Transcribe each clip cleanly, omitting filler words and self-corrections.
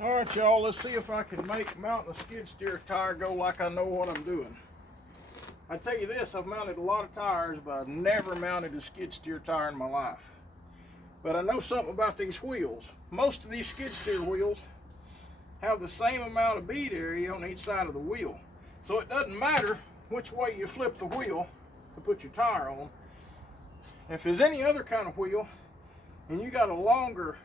Alright y'all, let's see if I can make mounting a skid steer tire go like I know what I'm doing. I tell you this, I've mounted a lot of tires, but I've never mounted a skid steer tire in my life. But I know something about these wheels. Most of these skid steer wheels have the same amount of bead area on each side of the wheel. So it doesn't matter which way you flip the wheel to put your tire on. If there's any other kind of wheel and you got a longer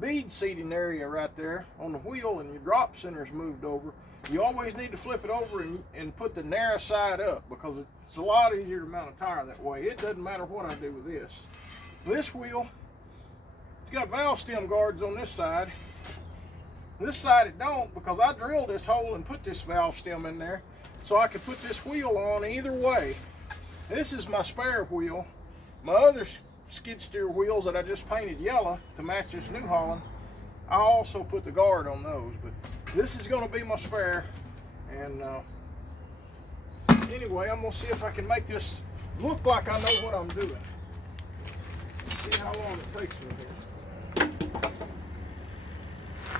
bead seating area right there on the wheel and your drop center's moved over, you always need to flip it over and put the narrow side up, because it's a lot easier to mount a tire that way. It doesn't matter what I do with this. This wheel, it's got valve stem guards on this side. This side it don't, because I drilled this hole and put this valve stem in there so I could put this wheel on either way. This is my spare wheel. My other skid steer wheels that I just painted yellow to match this New Holland, I also put the guard on those, but this is going to be my spare. And anyway, I'm going to see if I can make this look like I know what I'm doing. See how long it takes me here.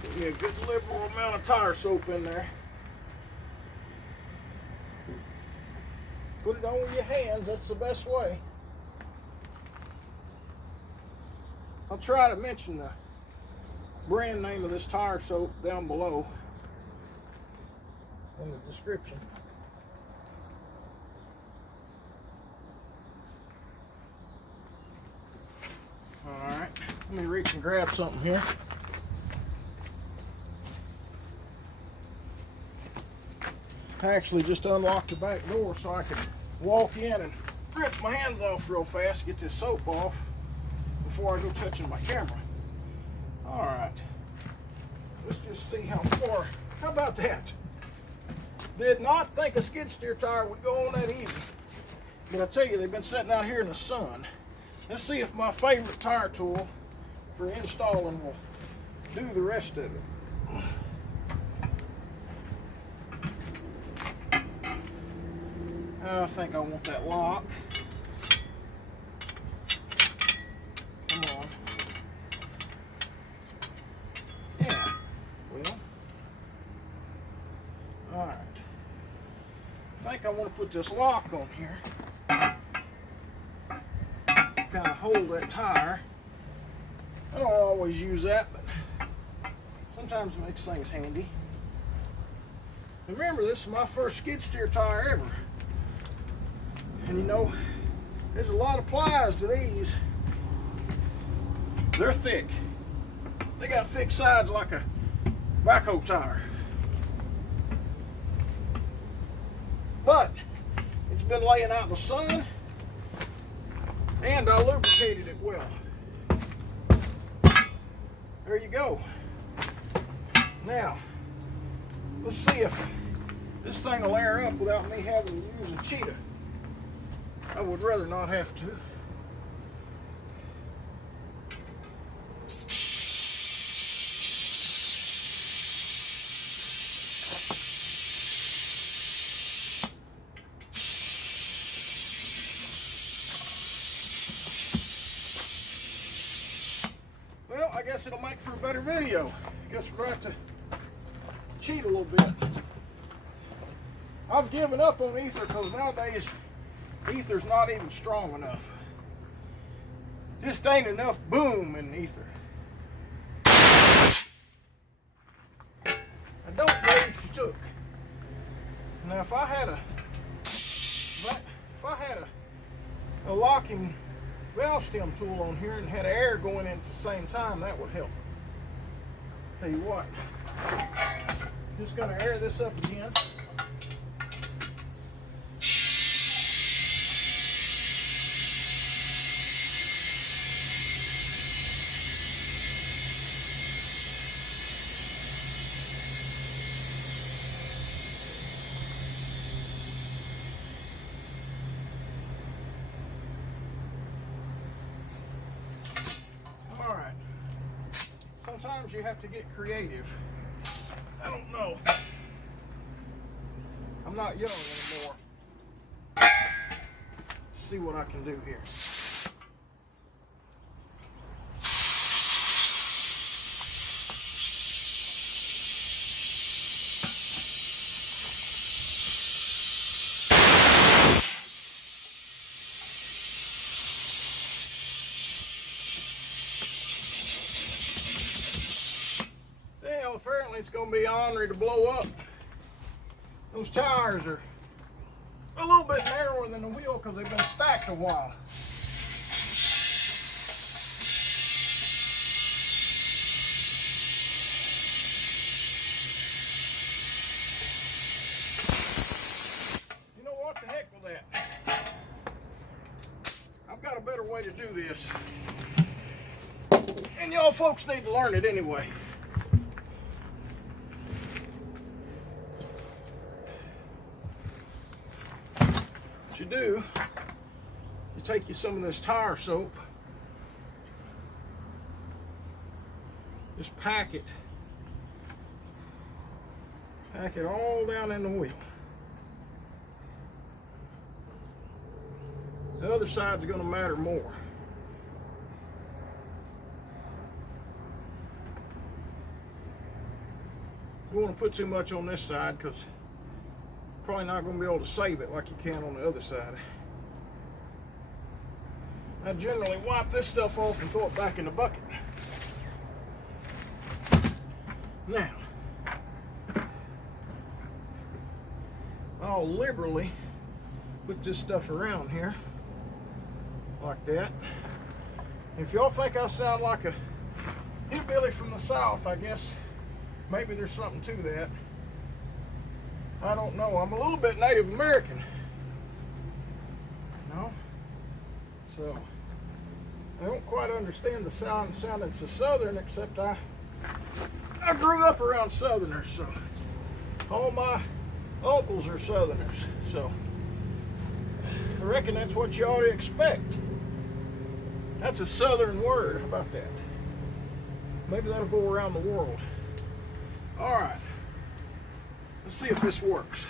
Give me a good liberal amount of tire soap in there. Put it on with your hands, that's the best way. I'll try to mention the brand name of this tire soap down below in the description. Alright, let me reach and grab something here. I actually just unlocked the back door so I can walk in and rinse my hands off real fast, get this soap off before I go touching my camera. Alright, let's just see how far. How about that? Did not think a skid steer tire would go on that easy. But I tell you, they've been sitting out here in the sun. Let's see if my favorite tire tool for installing will do the rest of it. I think I want that lock. Come on. Yeah. Well. Alright. I think I want to put this lock on here. Kind of hold that tire. I don't always use that, but sometimes it makes things handy. Remember, this is my first skid steer tire ever. And you know, there's a lot of plies to these. They're thick. They got thick sides like a backhoe tire. But it's been laying out in the sun, and I lubricated it well. There you go. Now, let's see if this thing will air up without me having to use a cheetah. I would rather not have to. Well, I guess it'll make for a better video. I guess we're going to have to cheat a little bit. I've given up on ether because nowadays ether's not even strong enough. Just ain't enough boom in ether. I don't believe she took. Now if I had a locking valve stem tool on here and had air going in at the same time, that would help. Tell you what, just gonna air this up again. Sometimes you have to get creative. I don't know. I'm not young anymore. Let's see what I can do here. it's going to be ornery to blow up. Those tires are a little bit narrower than the wheel because they've been stacked a while. You know what, the heck with that. I've got a better way to do this. And y'all folks need to learn it anyway. What you do, you take you some of this tire soap, just pack it all down in the wheel. The other side's going to matter more. You want to put too much on this side because you're probably not going to be able to save it like you can on the other side. I generally wipe this stuff off and throw it back in the bucket. Now, I'll liberally put this stuff around here like that. If y'all think I sound like a hillbilly from the South, I guess maybe there's something to that. I don't know. I'm a little bit Native American. No? So, I don't quite understand the sounding so Southern, except I grew up around Southerners, so all my uncles are Southerners, so I reckon that's what you ought to expect. That's a Southern word. How about that? Maybe that'll go around the world. All right, let's see if this works.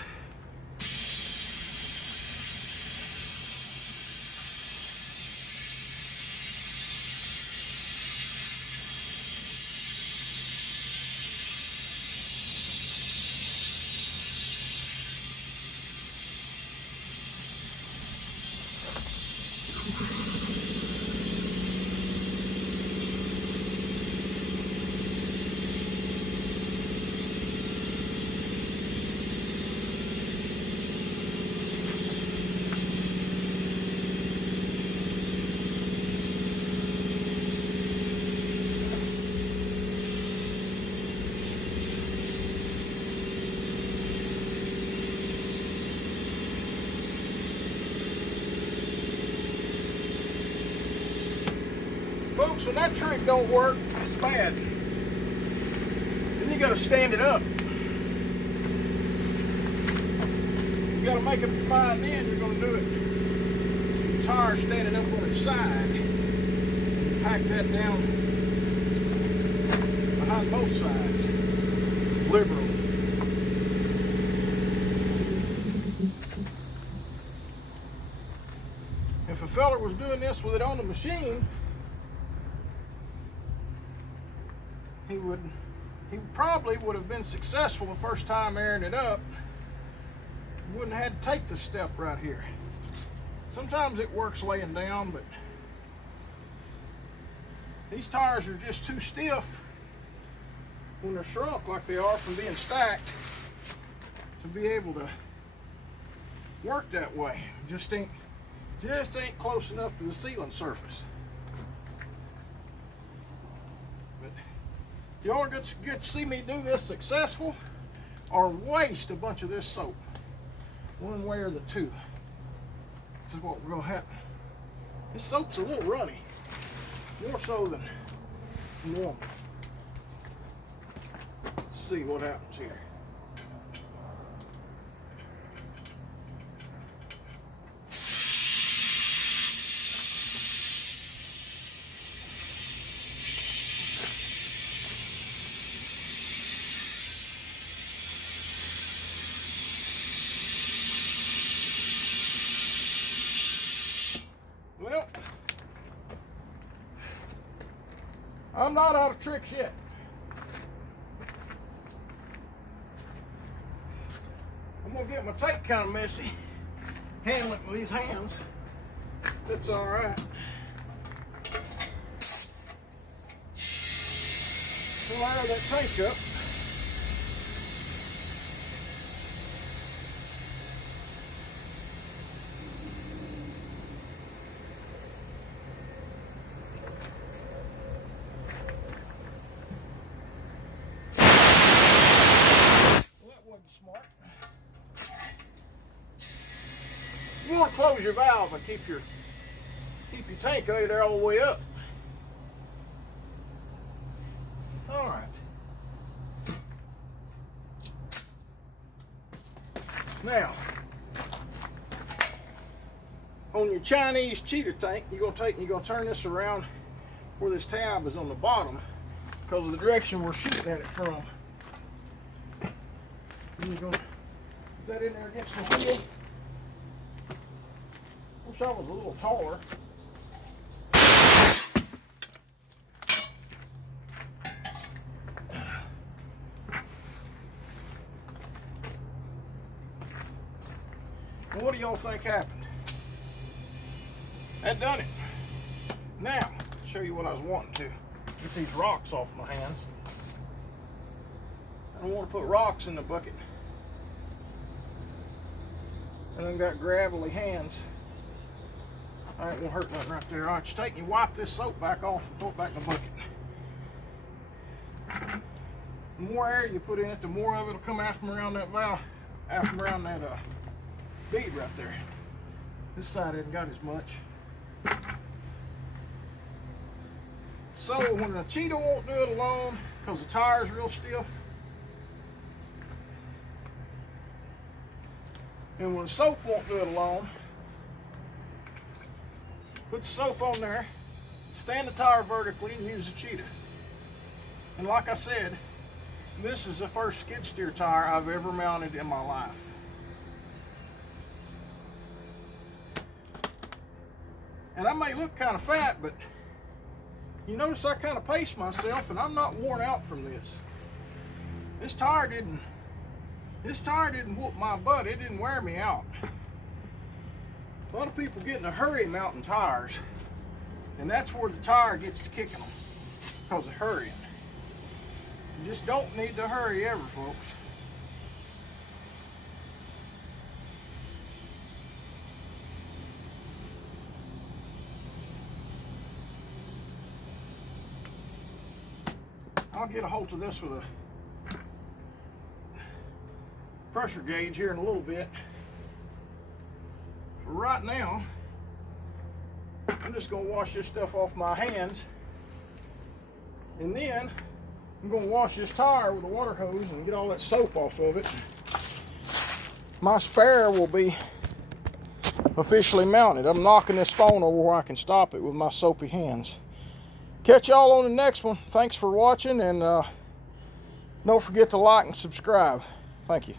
Folks, when that trick don't work, it's bad. Then you gotta stand it up. You gotta make up your mind then you're gonna do it. The tire standing up on its side. Pack that down behind both sides, liberally. If a fella was doing this with it on the machine, he probably would have been successful the first time airing it up. He wouldn't have had to take this step right here. Sometimes it works laying down, but these tires are just too stiff when they're shrunk like they are from being stacked to be able to work that way. Just ain't close enough to the sealing surface. Y'all are good to see me do this successful or waste a bunch of this soap. One way or the two. This is what will happen. This soap's a little runny. More so than normal. Let's see what happens here. Well, I'm not out of tricks yet. I'm gonna get my tape kind of messy, handle it with these hands. That's all right. We'll air that tank up. close your valve and keep your tank there all the way up. All right. Now, on your Chinese cheater tank, you're gonna turn this around where this tab is on the bottom because of the direction we're shooting at it from. And you're gonna put that in there against the wheel. Wish I was a little taller. What do y'all think happened? That done it. Now, I'll show you what I was wanting to. Get these rocks off my hands. I don't want to put rocks in the bucket. And I've got gravelly hands. I ain't gonna hurt nothing right there. All right, just take and wipe this soap back off and throw it back in the bucket. The more air you put in it, the more of it will come out from around that valve, out from around that bead right there. This side hasn't got as much. So when the cheetah won't do it alone because the tire's real stiff, and when the soap won't do it alone, put the soap on there, stand the tire vertically, and use the cheetah. And like I said, this is the first skid steer tire I've ever mounted in my life. And I may look kind of fat, but you notice I kind of pace myself, and I'm not worn out from this. This tire didn't whoop my butt. It didn't wear me out. A lot of people get in a hurry mounting tires, and that's where the tire gets to kicking them, because of hurrying. You just don't need to hurry ever, folks. I'll get a hold of this with a pressure gauge here in a little bit. For right now, I'm just going to wash this stuff off my hands, and then I'm going to wash this tire with a water hose and get all that soap off of it. My spare will be officially mounted. I'm knocking this phone over where I can stop it with my soapy hands. Catch y'all on the next one. Thanks for watching, and don't forget to like and subscribe. Thank you.